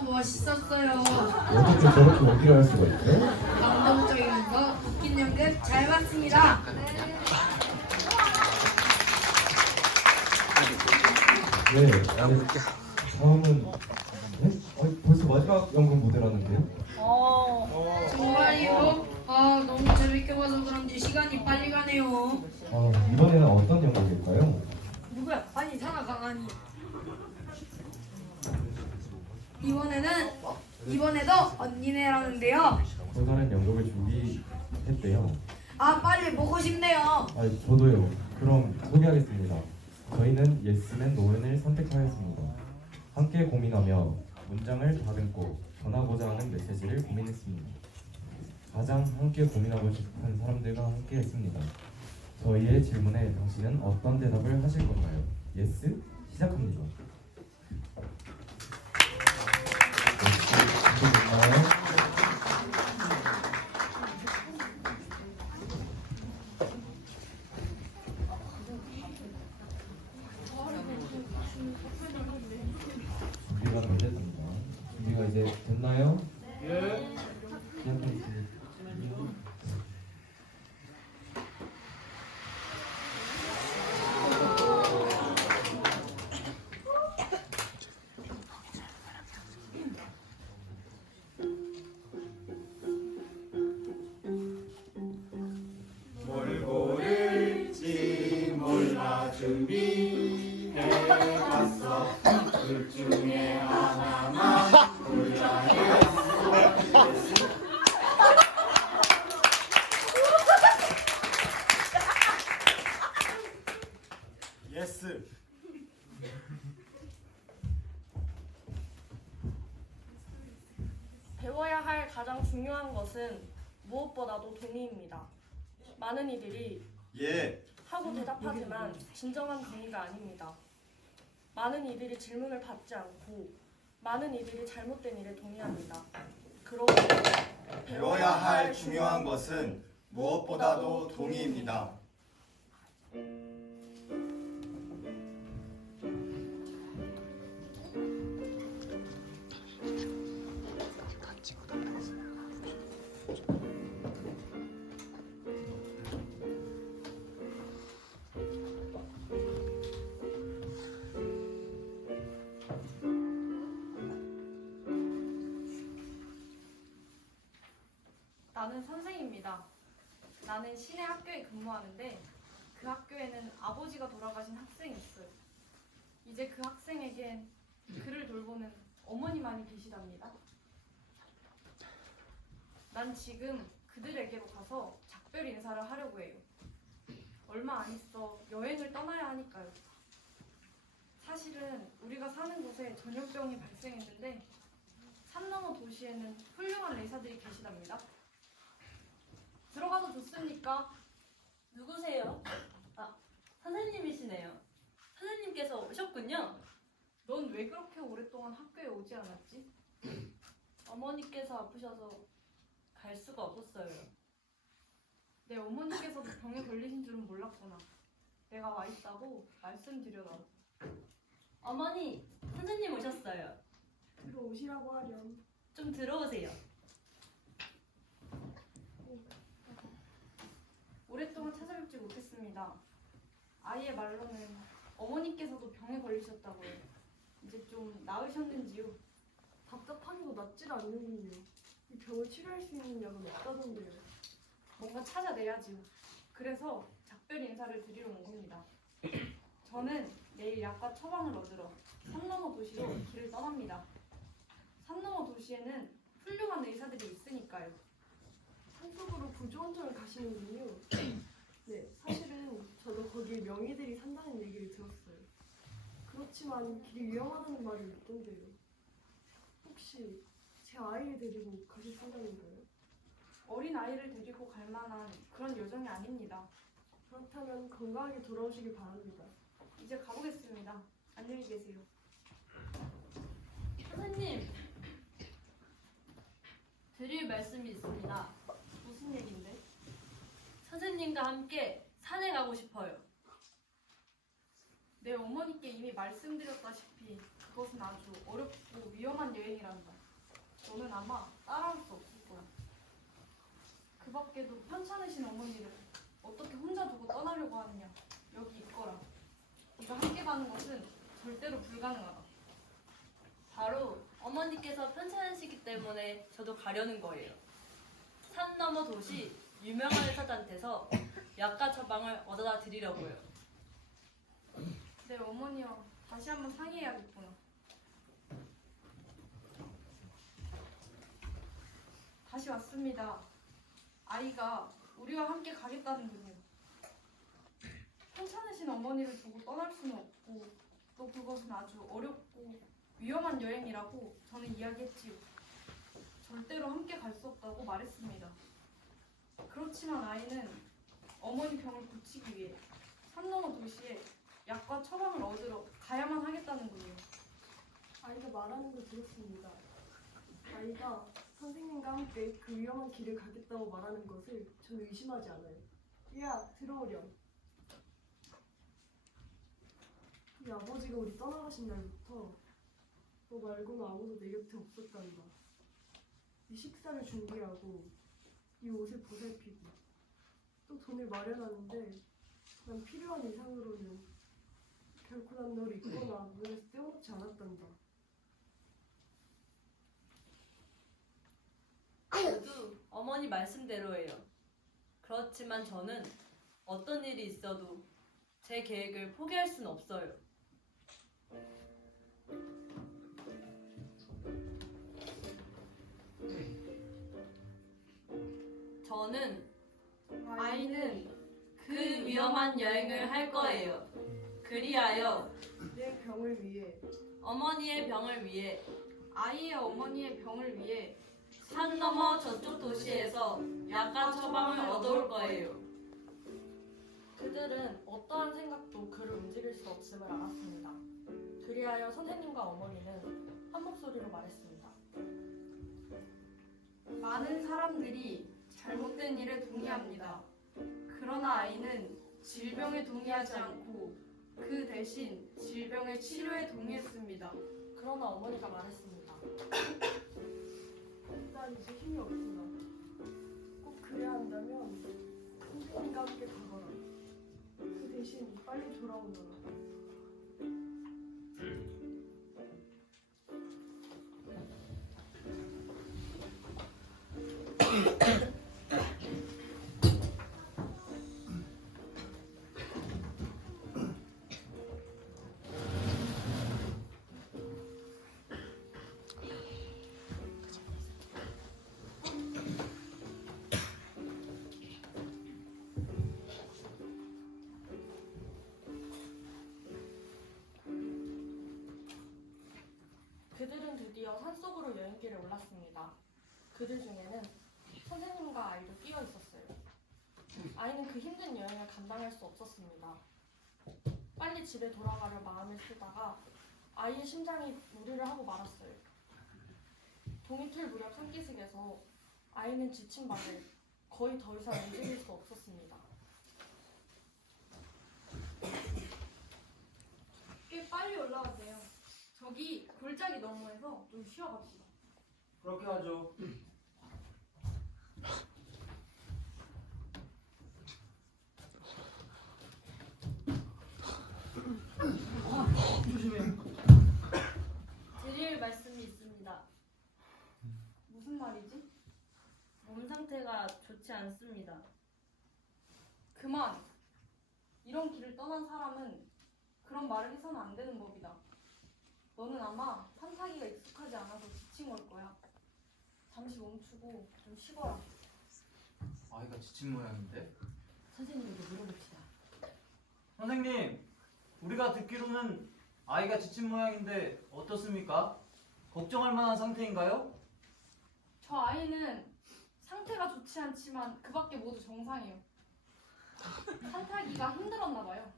너무 멋있었어요. 어떻게 저렇게 연기를 할 수가 있죠? 감동적이면서 웃긴 연극 잘 봤습니다. 네, 아니, 다음은 네? 벌써 마지막 연극 무대라는데요? 정말요? 아, 너무 재밌게 봐서 그런지 시간이 빨리 가네요. 이번에는 어떤 연극일까요? 누구야? 아니, 사나가 아니. 이번에도 언니네라는데요. 또 다른 연극을 준비했대요. 아, 빨리 보고 싶네요. 저도요. 그럼 소개하겠습니다. 저희는 예스맨 노은을 선택하였습니다. 함께 고민하며 문장을 다듬고 전하고자 하는 메시지를 고민했습니다. 가장 함께 고민하고 싶은 사람들과 함께 했습니다. 저희의 질문에 당신은 어떤 대답을 하실 건가요? 예스? 시작합니다. 준비됐나요? 준비가 다 됐습니다. 준비가 이제 됐나요? 예. 시작하겠습니다. 뭘 고를지 몰라 준비해봤어. 둘 중에 하나만 골라냈어. 예스. 배워야 할 가장 중요한 것은 무엇보다도 동의입니다. 많은 이들이 예. 하고 대답하지만 진정한 동의가 아닙니다. 많은 이들이 질문을 받지 않고 많은 이들이 잘못된 일에 동의합니다. 그러고 배워야 할 중요한 것은 무엇보다도 동의입니다. 나는 선생입니다. 나는 시내 학교에 근무하는데 그 학교에는 아버지가 돌아가신 학생이 있어요. 이제 그 학생에겐 그를 돌보는 어머니만이 계시답니다. 난 지금 그들에게로 가서 작별 인사를 하려고 해요. 얼마 안 있어 여행을 떠나야 하니까요. 사실은 우리가 사는 곳에 전염병이 발생했는데 산 너머 도시에는 훌륭한 의사들이 계시답니다. 들어가도 좋습니까? 누구세요? 아, 선생님이시네요. 선생님께서 오셨군요. 넌 왜 그렇게 오랫동안 학교에 오지 않았지? 어머니께서 아프셔서 갈 수가 없었어요. 내 어머니께서도 병에 걸리신 줄은 몰랐구나. 내가 와 있다고 말씀드려라. 어머니, 선생님 오셨어요. 들어오시라고 하렴. 좀 들어오세요. 오랫동안 찾아뵙지 못했습니다. 아이의 말로는 어머니께서도 병에 걸리셨다고요. 이제 좀 나으셨는지요? 답답하기도 낫질 않는군요. 이 병을 치료할 수 있는 약은 없다던데요. 뭔가 찾아내야지요. 그래서 작별 인사를 드리러 온 겁니다. 저는 내일 약과 처방을 얻으러 산 너머 도시로 길을 떠납니다. 산 너머 도시에는 훌륭한 의사들이 있으니까요. 산속으로 구조원청을 가시는군요. 네, 사실은 저도 거기에 명의들이 산다는 얘기를 들었어요. 그렇지만 길이 위험하다는 말을 있던데요. 혹시 제 아이를 데리고 가실 생각인가요? 어린 아이를 데리고 갈 만한 그런 여정이 아닙니다. 그렇다면 건강하게 돌아오시길 바랍니다. 이제 가보겠습니다. 안녕히 계세요. 선생님, 드릴 말씀이 있습니다. 무슨 얘긴데? 선생님과 함께 산에 가고 싶어요. 내 어머니께 이미 말씀드렸다시피 그것은 아주 어렵고 위험한 여행이란다. 너는 아마 따라올 수 없을 거야. 그 밖에도 편찮으신 어머니를 어떻게 혼자 두고 떠나려고 하느냐. 여기 있거라. 네가 함께 가는 것은 절대로 불가능하다. 바로 어머니께서 편찮으시기 때문에 저도 가려는 거예요. 산 너머 도시 유명한 의사한테서 약과 처방을 얻어다 드리려고요. 네, 어머니와 다시 한번 상의해야겠구나. 다시 왔습니다. 아이가 우리와 함께 가겠다는군요. 편찮으신 어머니를 두고 떠날 수는 없고 또 그것은 아주 어렵고 위험한 여행이라고 저는 이야기했지요. 절대로 함께 갈 수 없다고 말했습니다. 그렇지만 아이는 어머니 병을 고치기 위해 산 너머 도시에 약과 처방을 얻으러 가야만 하겠다는군요. 아이가 말하는 걸 들었습니다. 아이가 선생님과 함께 그 위험한 길을 가겠다고 말하는 것을 저는 의심하지 않아요. 야, 들어오렴. 이 아버지가 우리 떠나가신 날부터 너 말고는 아무도 내 곁에 없었단다. 이 식사를 준비하고 이 옷을 보살피고 또 돈을 마련하는데 난 필요한 이상으로는 결코 난 너를 잊거나 눈에서 떼어놓지 않았단다. 모두 어머니 말씀대로예요. 그렇지만 저는 어떤 일이 있어도 제 계획을 포기할 순 없어요. 저는 아이는 그 위험한 여행을 할 거예요. 그리하여 내 병을 위해 어머니의 병을 위해 아이의 어머니의 병을 위해 산 너머 저쪽 도시에서 약과 처방을 얻어올 거예요. 그들은 어떠한 생각도 그를 움직일 수 없음을 알았습니다. 그리하여 선생님과 어머니는 한 목소리로 말했습니다. 많은 사람들이 잘못된 일에 동의합니다. 그러나 아이는 질병에 동의하지 않고 그 대신 질병의 치료에 동의했습니다. 그러나 어머니가 말했습니다. 난 이제 힘이 없구나. 꼭 그래야 한다면 선생님과 함께 가거라. 그 대신 빨리 돌아오너라. 그들은 드디어 산속으로 여행길에 올랐습니다. 그들 중에는 선생님과 아이도 끼어 있었어요. 아이는 그 힘든 여행을 감당할 수 없었습니다. 빨리 집에 돌아가려 마음을 쓰다가 아이의 심장이 무리를 하고 말았어요. 동이틀 무렵 산기슭에서 아이는 지친 바에 거의 더 이상 움직일 수 없었습니다. 꽤 빨리 올라왔네요. 저기 골짜기 너머에서 좀 쉬어갑시다. 그렇게 하죠. 조심해. 드릴 말씀이 있습니다. 무슨 말이지? 몸 상태가 좋지 않습니다. 그만! 이런 길을 떠난 사람은 그런 말을 해서는 안 되는 법이다. 너는 아마 산 타기가 익숙하지 않아서 지친 걸 거야. 잠시 멈추고 좀 쉬거라. 아이가 지친 모양인데? 선생님에게 물어봅시다. 선생님, 우리가 듣기로는 아이가 지친 모양인데 어떻습니까? 걱정할 만한 상태인가요? 저 아이는 상태가 좋지 않지만 그 밖에 모두 정상이에요. 산 타기가 힘들었나 봐요.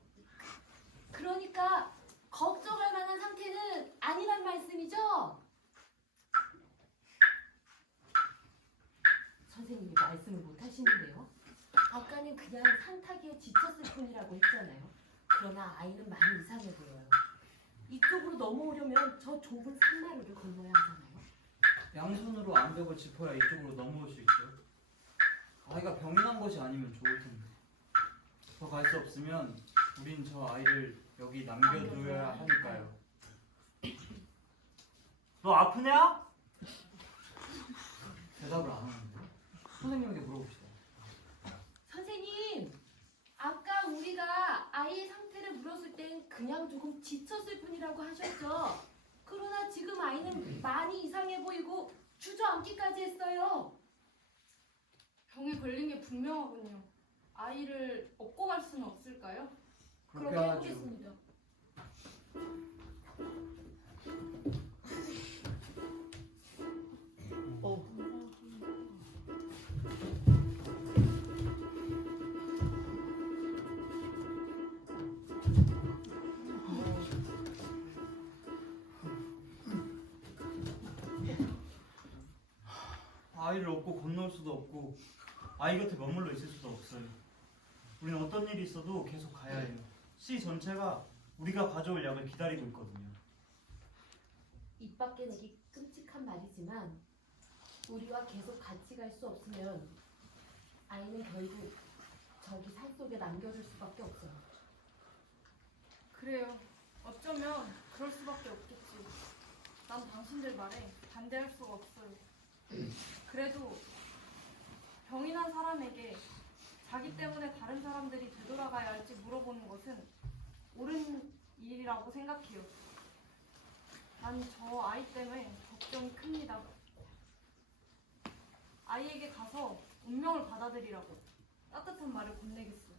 그러니까 걱정할 만한 상태는 아니란 말씀이죠? 선생님이 말씀을 못 하시는데요. 아까는 그냥 산타기에 지쳤을 뿐이라고 했잖아요. 그러나 아이는 많이 이상해 보여요. 이쪽으로 넘어오려면 저 좁은 산마루를 건너야 하잖아요. 양손으로 암벽을 짚어야 이쪽으로 넘어올 수 있죠. 아이가 병이 난 것이 아니면 좋을 텐데. 더 갈 수 없으면 우린 저 아이를 여기 남겨둬야 하니까요. 너 아프냐? 대답을 안 하는데. 선생님에게 물어봅시다. 선생님, 아까 우리가 아이의 상태를 물었을 땐 그냥 조금 지쳤을 뿐이라고 하셨죠? 그러나 지금 아이는 많이 이상해 보이고 주저앉기까지 했어요. 병에 걸린 게 분명하군요. 아이를 업고 갈 수는 없을까요? 그렇게 그렇게 하죠. 해보겠습니다. 아이를 업고 건널 수도 없고 아이 곁에 머물러 있을 수도 없어요. 우리는 어떤 일이 있어도 계속 가야 해요. 시 전체가 우리가 가져올 약을 기다리고 있거든요. 입 밖에 내기 끔찍한 말이지만 우리와 계속 같이 갈 수 없으면 아이는 결국 저기 산속에 남겨질 수밖에 없어요. 그래요. 어쩌면 그럴 수밖에 없겠지. 난 당신들 말에 반대할 수가 없어요. 그래도 병이 난 사람에게 자기 때문에 다른 사람들이 되돌아가야 할지 물어보는 것은 옳은 일이라고 생각해요. 난 저 아이 때문에 걱정이 큽니다. 아이에게 가서 운명을 받아들이라고 따뜻한 말을 건네겠어.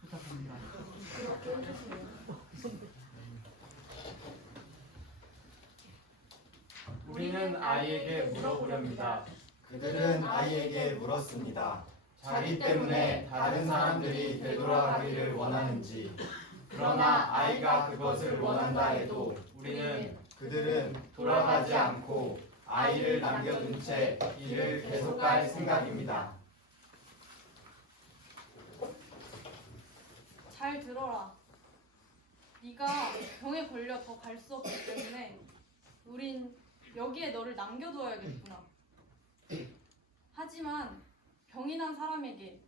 부탁합니다. 그렇게 해주세요. 우리는 아이에게 물어보렵니다. 그들은 아이에게 물었습니다. 자기 때문에 다른 사람들이 되돌아가기를 원하는지. 그러나 아이가 그것을 원한다 해도 그들은 돌아가지 않고 아이를 남겨둔 채 길을 계속 갈 생각입니다. 잘 들어라. 네가 병에 걸려 더 갈 수 없기 때문에 우린 여기에 너를 남겨두어야겠구나. 하지만 병이 난 사람에게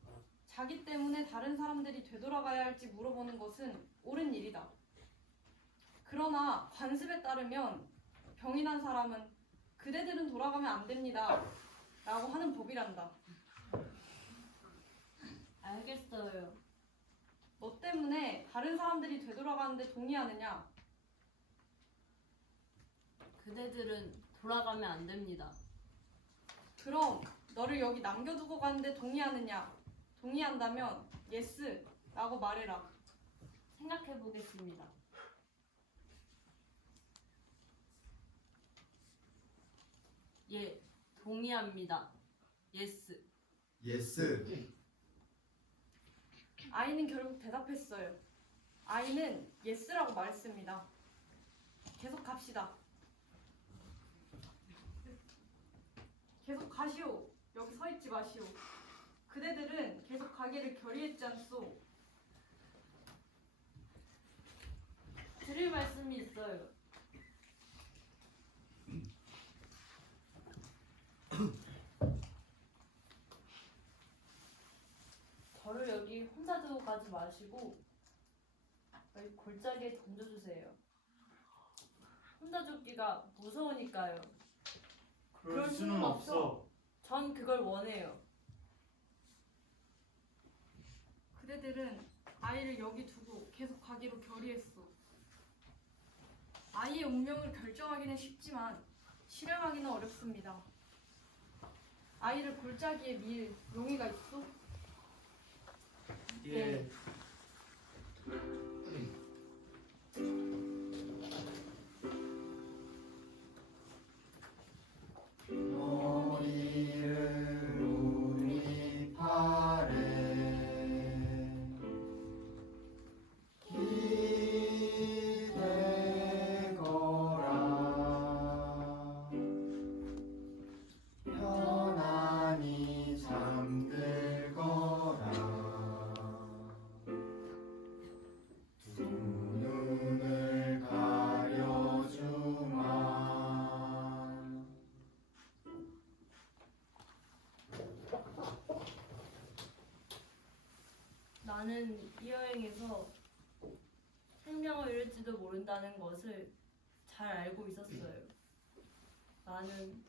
자기 때문에 다른 사람들이 되돌아가야 할지 물어보는 것은 옳은 일이다. 그러나 관습에 따르면 병이 난 사람은 그대들은 돌아가면 안 됩니다 라고 하는 법이란다. 알겠어요. 너 때문에 다른 사람들이 되돌아가는데 동의하느냐? 그대들은 돌아가면 안 됩니다. 그럼 너를 여기 남겨두고 가는데 동의하느냐? 동의한다면 yes 라고 말해라. 생각해 보겠습니다. 예, 동의합니다. 예스. 예스. 아이는 결국 대답했어요. 아이는 yes라고 말했습니다. 계속 갑시다. 계속 가시오. 여기 서 있지 마시오. 그대들은 계속 가기를 결의했지 않소. 드릴 말씀이 있어요. 저를 여기 혼자 두고 가지 마시고 여기 골짜기에 던져주세요. 혼자 죽기가 무서우니까요. 그럴 수는 없어. 전 그걸 원해요. 그대들은 아이를 여기 두고 계속 가기로 결의했어. 아이의 운명을 결정하기는 쉽지만 실행하기는 어렵습니다. 아이를 골짜기에 밀 용의가 있어? 예. 머리를 우리 팔에 기대거라. 편안히 잠들거라. 나는 이 여행에서 생명을 잃을지도 모른다는 것을 잘 알고 있었어요. 나는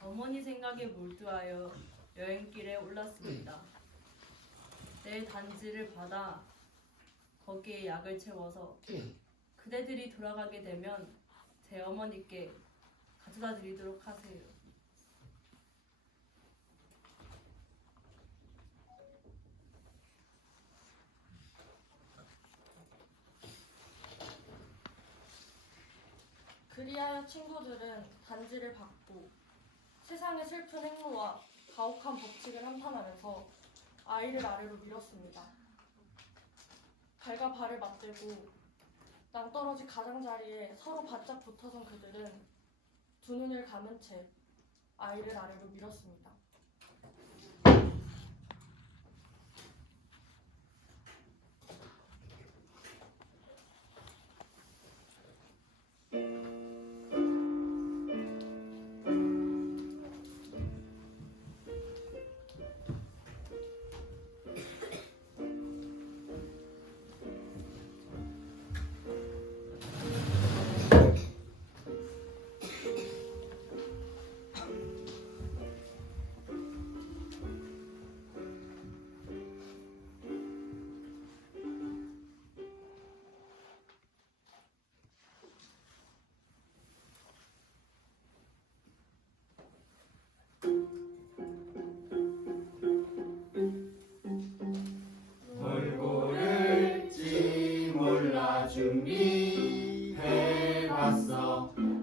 어머니 생각에 몰두하여 여행길에 올랐습니다. 내 단지를 받아 거기에 약을 채워서 그대들이 돌아가게 되면 제 어머니께 가져다 드리도록 하세요. 그리하여 친구들은 단지를 받고 세상의 슬픈 행로와 가혹한 법칙을 한탄하면서 아이를 아래로 밀었습니다. 발과 발을 맞대고 낭떠러지 가장자리에 서로 바짝 붙어선 그들은 두 눈을 감은 채 아이를 아래로 밀었습니다. 몰골을지 몰라 준비해봤어.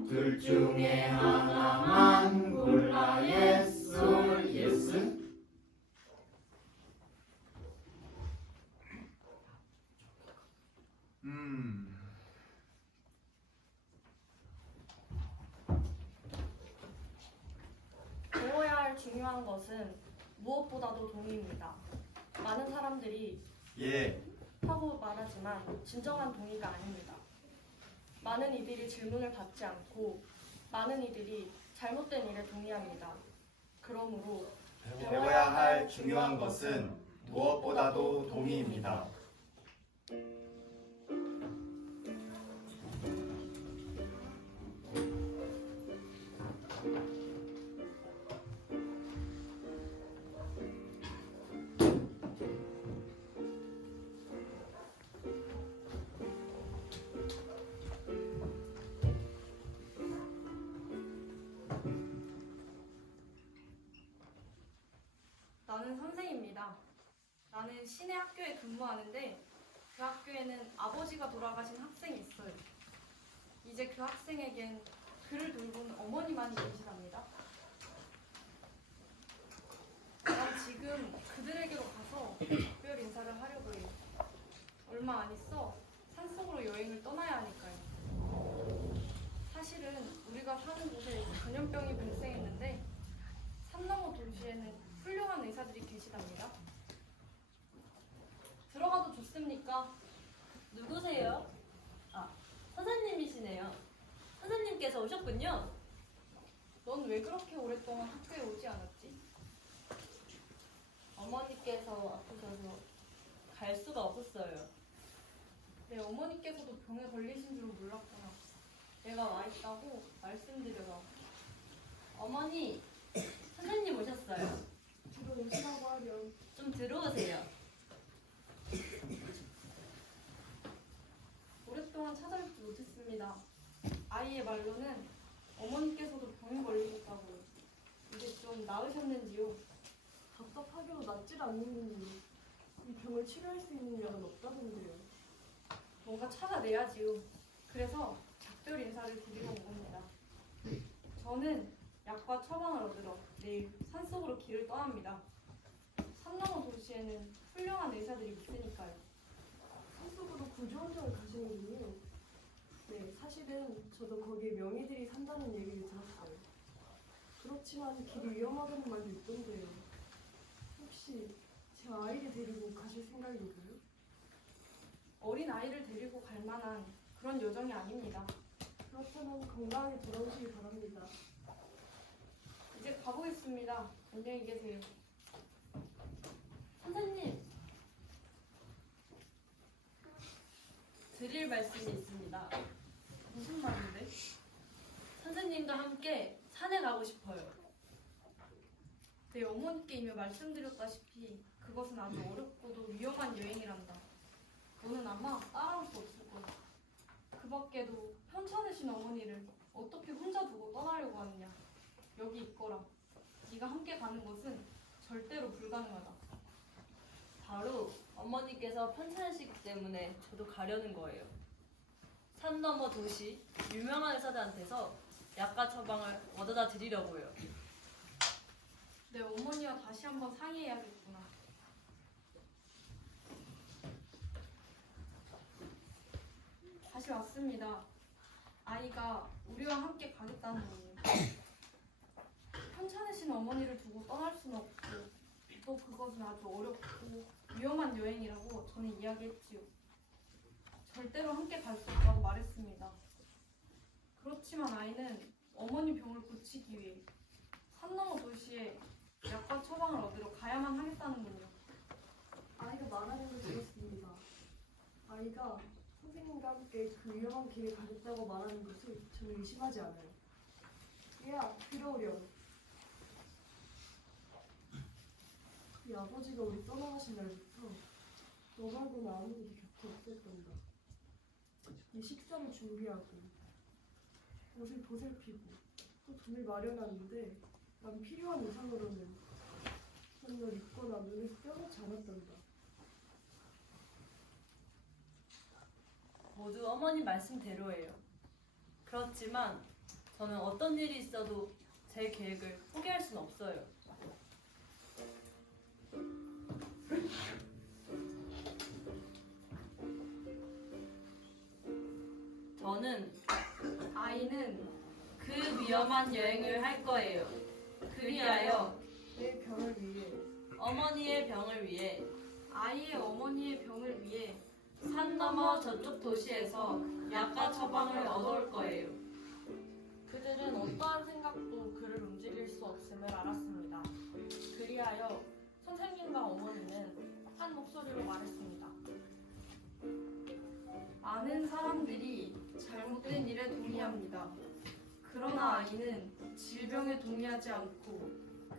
둘 중에 하나만 골라. yes or yes? 배워야 할 중요한 것은 무엇보다도 동의입니다. 많은 사람들이 예. 하고 말하지만 진정한 동의가 아닙니다. 많은 이들이 질문을 받지 않고 많은 이들이 잘못된 일에 동의합니다. 그러므로 배워야 할 중요한 것은 무엇보다도 동의입니다. 나는 선생입니다. 나는 시내 학교에 근무하는데 그 학교에는 아버지가 돌아가신 학생이 있어요. 이제 그 학생에겐 그를 돌본 어머니만이 계시답니다. 난 지금 그들에게로 가서 특별 인사를 하려고 해요. 얼마 안 있어 산속으로 여행을 떠나야 하니까요. 사실은 우리가 사는 곳에 전염병이 발생했는데 산 너머 도시에는 훌륭한 의사들이 계시답니다. 들어가도 좋습니까? 누구세요? 아, 선생님이시네요. 선생님께서 오셨군요. 넌 왜 그렇게 오랫동안 학교에 오지 않았지? 어머니께서 아프셔서 갈 수가 없었어요. 내 어머니께서도 병에 걸리신 줄은 몰랐구나. 내가 와 있다고 말씀드려라. 어머니, 선생님 오셨어요. 들어오시라고 하면 좀 들어오세요. 오랫동안 찾아뵙지 못했습니다. 아이의 말로는 어머니께서도 병에 걸리셨다고요. 이제 좀 나으셨는지요? 답답하게도 낫질 않는군요. 이 병을 치료할 수 있는 약은 없다던데요. 뭔가 찾아내야지요. 그래서 작별 인사를 드리러 온 겁니다. 저는 약과 처방을 얻으러 내일 산속으로 길을 떠납니다. 산 너머 도시에는 훌륭한 의사들이 있으니까요. 산속으로 구조원장을 가시는군요. 네, 사실은 저도 거기에 명의들이 산다는 얘기를 들었어요. 그렇지만 길이 위험하다는 말도 있던데요. 혹시 제 아이를 데리고 가실 생각인가요? 어린 아이를 데리고 갈 만한 그런 여정이 아닙니다. 그렇다면 건강하게 돌아오시기 바랍니다. 이제 가보겠습니다. 안녕히 계세요. 선생님, 드릴 말씀이 있습니다. 무슨 말인데? 선생님과 함께 산에 가고 싶어요. 내 어머니께 이미 말씀드렸다시피 그것은 아주 어렵고도 위험한 여행이란다. 너는 아마 따라올 수 없을 거야. 그 밖에도 편찮으신 어머니를 어떻게 혼자 두고 떠나려고 하느냐. 여기 있거라. 네가 함께 가는 것은 절대로 불가능하다. 바로 어머니께서 편찮으시기 때문에 저도 가려는 거예요. 산 너머 도시 유명한 의사들한테서 약과 처방을 얻어다 드리려고요. 내 어머니와 다시 한번 상의해야겠구나. 다시 왔습니다. 아이가 우리와 함께 가겠다는 거예요. 편찮으신 어머니를 두고 떠날 수는 없고 또 그것은 아주 어렵고 위험한 여행이라고 저는 이야기했지요. 절대로 함께 갈 수 없다고 말했습니다. 그렇지만 아이는 어머니 병을 고치기 위해 산 너머 도시에 약과 처방을 얻으러 가야만 하겠다는군요. 아이가 말하는 걸 들었습니다. 아이가 선생님과 함께 그 위험한 길을 가겠다고 말하는 것을 저는 의심하지 않아요. 얘야, 들어오렴. 네 아버지가 우리 떠나가신 날부터 너 말고는 아무도 네 곁에 없었단다. 네 식사를 준비하고 옷을 보살피고 또 돈을 마련하는데 난 필요한 이상으로는 난 널 잊거나 눈에서 떼어놓지 않았단다. 모두 어머니 말씀대로예요. 그렇지만 저는 어떤 일이 있어도 제 계획을 포기할 수는 없어요. 아이는 그 위험한 여행을 할 거예요. 그리하여 내 병을 위해 어머니의 병을 위해 아이의 어머니의 병을 위해 산 너머 저쪽 도시에서 약과 처방을 얻어올 거예요. 그들은 어떠한 생각도 그를 움직일 수 없음을 알았습니다. 그리하여 선생님과 어머니는 한 목소리로 말했습니다. 많은 사람들이 잘못된 일에 동의합니다. 그러나 아이는 질병에 동의하지 않고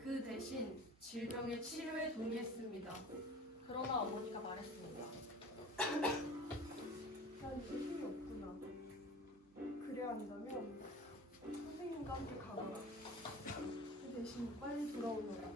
그 대신 질병의 치료에 동의했습니다. 그러나 어머니가 말했습니다. 난 이제 힘이 없구나. 그래야 한다면 선생님과 함께 가거라. 그 대신 빨리 돌아오너라.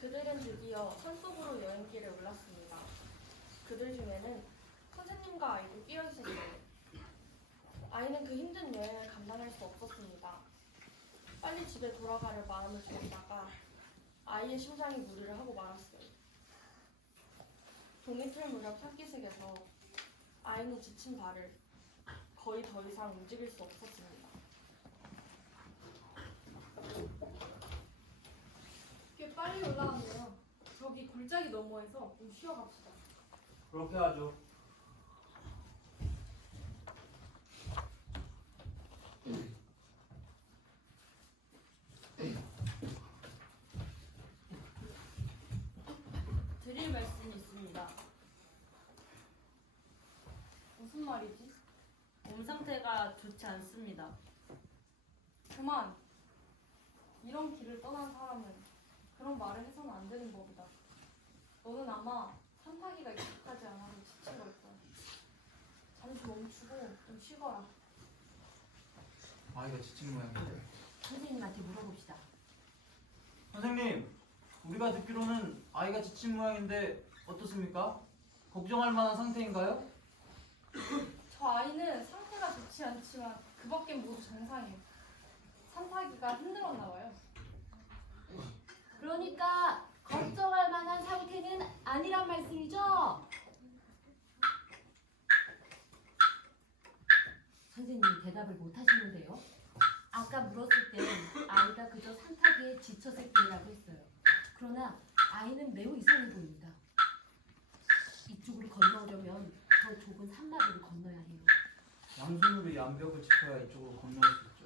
그들은 드디어 산속으로 여행길에 올랐습니다. 그들 중에는 선생님과 아이도 끼어 있었어요. 아이는 그 힘든 여행을 감당할 수 없었습니다. 빨리 집에 돌아가려 마음을 먹다가 아이의 심장이 무리를 하고 말았어요. 동이틀 무렵 산기슭에서 아이는 지친 발을 거의 더 이상 움직일 수 없었습니다. 꽤 빨리 올라왔네요. 저기 골짜기 너머에서 좀 쉬어갑시다. 그렇게 하죠. 드릴 말씀이 있습니다. 무슨 말이지? 몸 상태가 좋지 않습니다. 그만! 이런 길을 떠난 사람은 그런 말을 해서는 안 되는 법이다. 너는 아마 산타기가 익숙하지 않아서 지친 걸 거야. 잠시 멈추고 좀 쉬거라. 아이가 지친 모양인데. 선생님한테 물어봅시다. 선생님, 우리가 듣기로는 아이가 지친 모양인데 어떻습니까? 걱정할 만한 상태인가요? 저 아이는 상태가 좋지 않지만 그 밖엔 모두 정상이에요. 산타기가 힘들었나 봐요. 그러니까 걱정할 만한 상태는 아니란 말씀이죠? 대답을 못 하시는데요. 아까 물었을 땐 아이가 그저 산타기에 지쳤을 뿐이라고 했어요. 그러나 아이는 매우 이상해 보입니다. 이쪽으로 건너오려면 저 좁은 산마루를 건너야 해요. 양손으로 이 암벽을 짚어야 이쪽으로 건너올 수 있죠.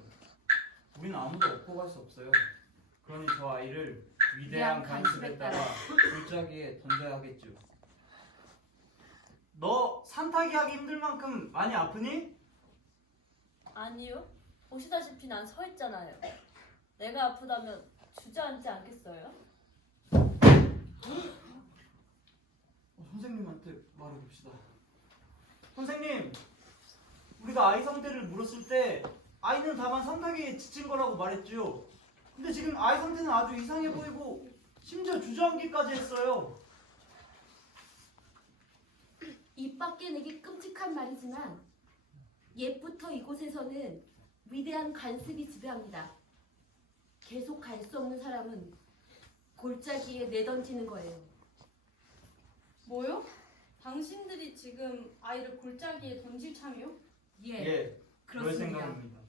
우리는 아무도 업고 갈 수 없어요. 그러니 저 아이를 위대한 관습에 따라 골짜기에 던져야 하겠죠. 너 산타기 하기 힘들 만큼 많이 아프니? 아니요. 보시다시피 난 서 있잖아요. 내가 아프다면 주저앉지 않겠어요? 선생님한테 말해봅시다. 선생님, 우리가 아이 상태를 물었을 때 아이는 다만 산타기에 지친 거라고 말했죠. 근데 지금 아이 상태는 아주 이상해 보이고 심지어 주저앉기까지 했어요. 입 밖에 내기 끔찍한 말이지만 옛부터 이곳에서는 위대한 관습이 지배합니다. 계속 갈 수 없는 사람은 골짜기에 내던지는 거예요. 뭐요? 당신들이 지금 아이를 골짜기에 던질 참이요? 예, 그럴 그렇습니다. 생각입니다.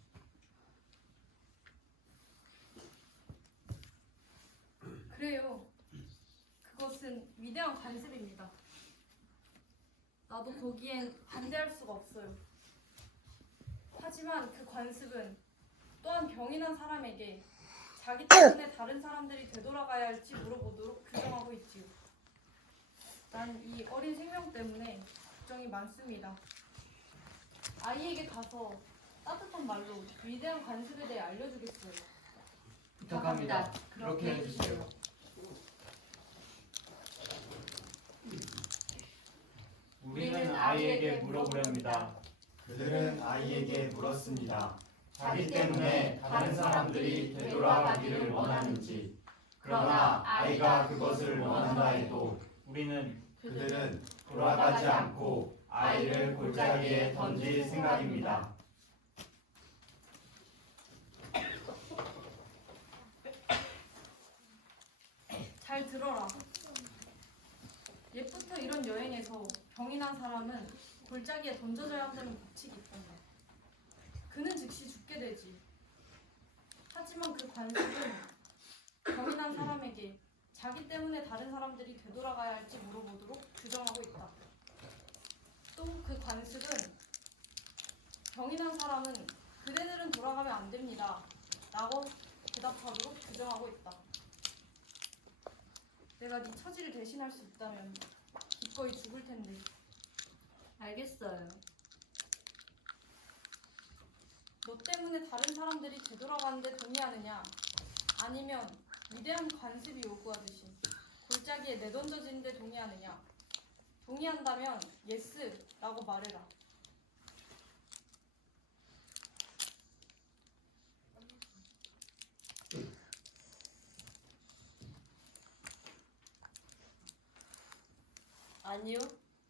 그래요. 그것은 위대한 관습입니다. 나도 거기엔 반대할 수가 없어요. 하지만 그 관습은 또한 병이 난 사람에게 자기 때문에 다른 사람들이 되돌아가야 할지 물어보도록 규정하고 있지요. 난 이 어린 생명 때문에 걱정이 많습니다. 아이에게 가서 따뜻한 말로 위대한 관습에 대해 알려주겠어요. 부탁합니다. 그렇게 해주세요. 우리는 아이에게 물어보렵니다. 그들은 아이에게 물었습니다. 자기 때문에 다른 사람들이 되돌아가기를 원하는지. 그러나 아이가 그것을 원한다 해도 그들은 돌아가지 않고 아이를 골짜기에 던질 생각입니다. 잘 들어라. 옛부터 이런 여행에서 병이 난 사람은 골짜기에 던져져야 한다는 법칙이 있단다. 그는 즉시 죽게 되지. 하지만 그 관습은 병이 난 사람에게 자기 때문에 다른 사람들이 되돌아가야 할지 물어보도록 규정하고 있다. 또 그 관습은 병이 난 사람은 그대들은 돌아가면 안 됩니다. 라고 대답하도록 규정하고 있다. 내가 네 처지를 대신할 수 있다면 기꺼이 죽을 텐데. 알겠어요. 너 때문에 다른 사람들이 되돌아가는데 동의하느냐? 아니면 위대한 관습이 요구하듯이 골짜기에 내던져지는데 동의하느냐? 동의한다면 예스라고 말해라. 아니요.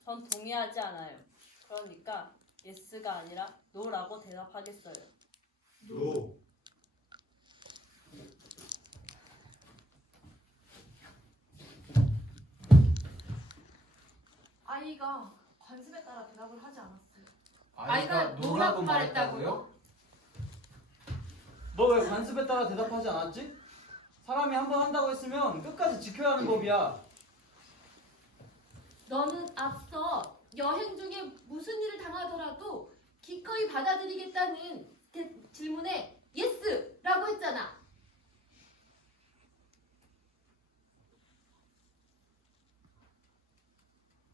전 동의하지 않아요. 그러니까 예스가 아니라 노라고 대답하겠어요. 노. 아이가 관습에 따라 대답을 하지 않았어요. 아이가 노라고 말했다고요? 너 왜 관습에 따라 대답하지 않았지? 사람이 한 번 한다고 했으면 끝까지 지켜야 하는 법이야. 너는 앞서 여행 중에 무슨 일을 당하더라도 기꺼이 받아들이겠다는 질문에 예스라고 했잖아.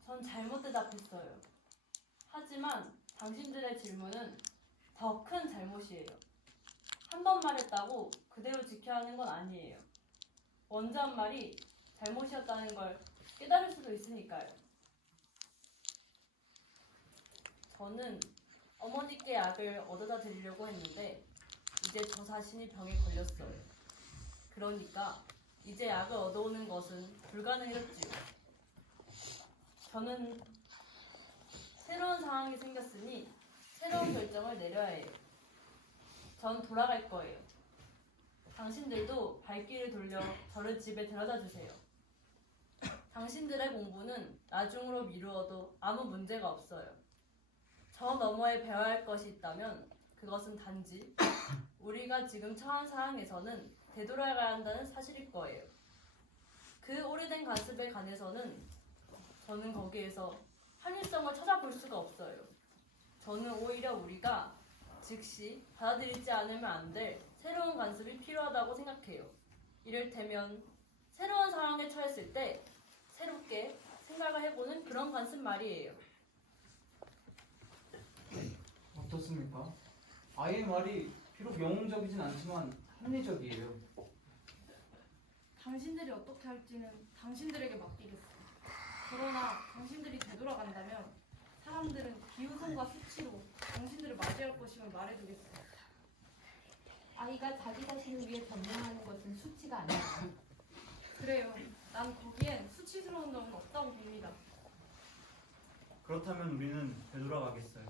전 잘못 대답했어요. 하지만 당신들의 질문은 더 큰 잘못이에요. 한 번 말했다고 그대로 지켜야 하는 건 아니에요. 먼저 한 말이 잘못이었다는 걸 깨달을 수도 있으니까요. 저는 어머니께 약을 얻어다 드리려고 했는데 이제 저 자신이 병에 걸렸어요. 그러니까 이제 약을 얻어오는 것은 불가능했지요. 저는 새로운 상황이 생겼으니 새로운 결정을 내려야 해요. 전 돌아갈 거예요. 당신들도 발길을 돌려 저를 집에 데려다 주세요. 당신들의 공부는 나중으로 미루어도 아무 문제가 없어요. 저 너머에 배워야 할 것이 있다면 그것은 단지 우리가 지금 처한 상황에서는 되돌아가야 한다는 사실일 거예요. 그 오래된 관습에 관해서는 저는 거기에서 합리성을 찾아볼 수가 없어요. 저는 오히려 우리가 즉시 받아들이지 않으면 안 될 새로운 관습이 필요하다고 생각해요. 이를테면 새로운 상황에 처했을 때 새롭게 생각을 해보는 그런 관습 말이에요. 어떻습니까? 아이의 말이 비록 영웅적이진 않지만 합리적이에요. 당신들이 어떻게 할지는 당신들에게 맡기겠어요. 그러나 당신들이 되돌아간다면 사람들은 비웃음과 수치로 당신들을 맞이할 것임을 말해두겠어요. 아이가 자기 자신을 위해 변명하는 것은 수치가 아니다. 그래요. 난 거기엔 수치스러운 점은 없다고 봅니다. 그렇다면 우리는 되돌아가겠어요.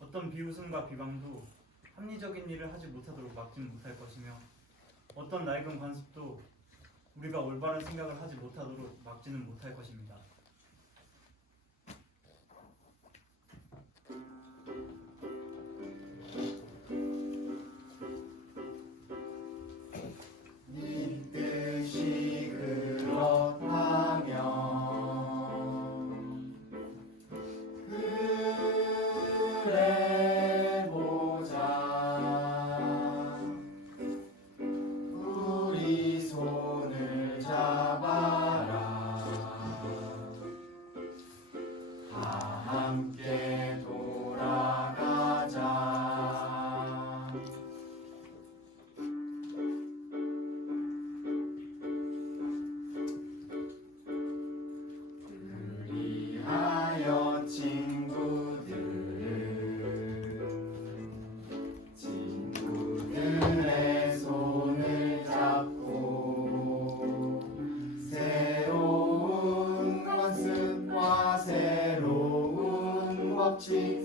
어떤 비웃음과 비방도 합리적인 일을 하지 못하도록 막지는 못할 것이며 어떤 낡은 관습도 우리가 올바른 생각을 하지 못하도록 막지는 못할 것입니다. 네 뜻이 그렇다면 그래 보자. 우리 손을 잡아라. 다 함께 돌아가자. 그리하여 친구들의 손을 잡고 새로운 관습과 새로운 법칙